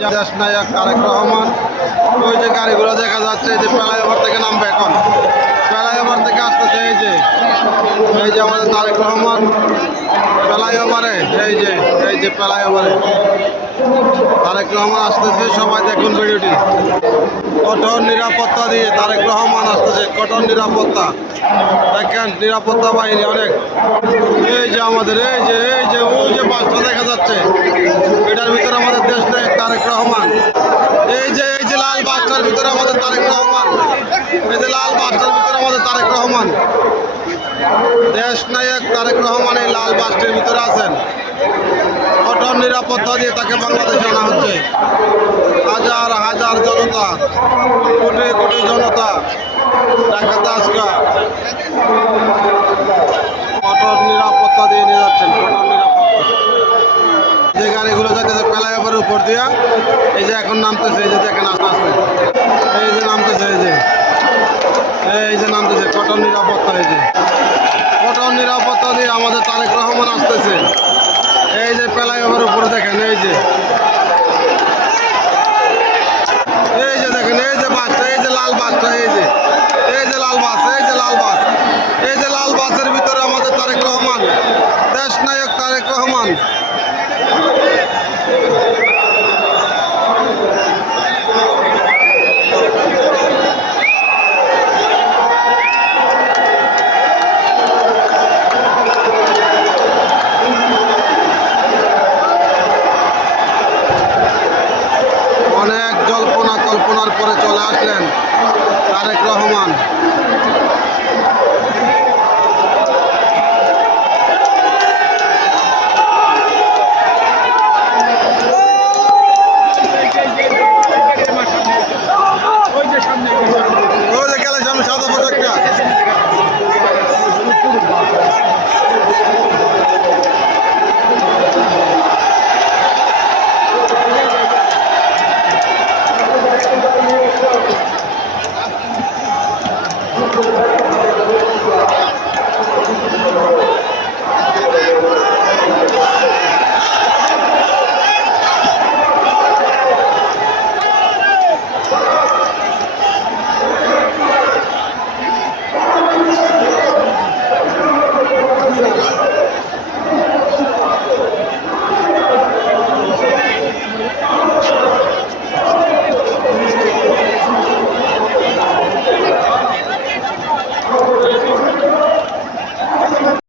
দেশ নায়ক তারেক রহমান। ওই যে গাড়িগুলো দেখা যাচ্ছে, এই যে ফ্লাইওভার থেকে নামবে এখন, ফ্লাইওভার থেকে আসতেছে। এই যে আমাদের তারেক রহমান ফ্লাইওভারে, এই যে ফ্লাইওভারে তারেক রহমান আসতেছে। সবাই দেখুন ভিডিওটি। কঠোর নিরাপত্তা দিয়ে তারেক রহমান আসতেছে, কঠোর নিরাপত্তা। দেখেন নিরাপত্তা বাহিনী অনেক। এই যে আমাদের ওই যে বাসটা দেখা যাচ্ছে, এটার ভিতরে আমাদের দেশ নায়ক তারেক রহমান। এই যে লাল বাসটার ভিতরে আমাদের তারেক রহমান। এই যে লাল বাসটার ভিতরে আমাদের তারেক রহমান, দেশ নায়ক তারেক রহমান এই লাল বাসটির ভিতরে আছেন। কঠোর নিরাপত্তা দিয়ে তাকে বাংলাদেশে আনা হচ্ছে। হাজার হাজার জনতা, কোটি কোটি জনতা ঢাকাতে আজকে কঠোর নিরাপত্তা দিয়ে নিয়ে যাচ্ছেন। কঠোর নিরাপত্তা, যে গাড়িগুলো যাইতেছে ফ্লাইওভারের উপর দিয়া, এই যে এখন নামতেছে। এই যে দেখেন আস্তে আস্তে, এই যে নামতেছে, এই যে নামতেছে। কঠোর নিরাপত্তা, এই যে কঠোর নিরাপত্তা দিয়ে আমাদের তারেক রহমান আসতেছে। এই যে ফ্লাইওভারের উপরে দেখেন, এই যে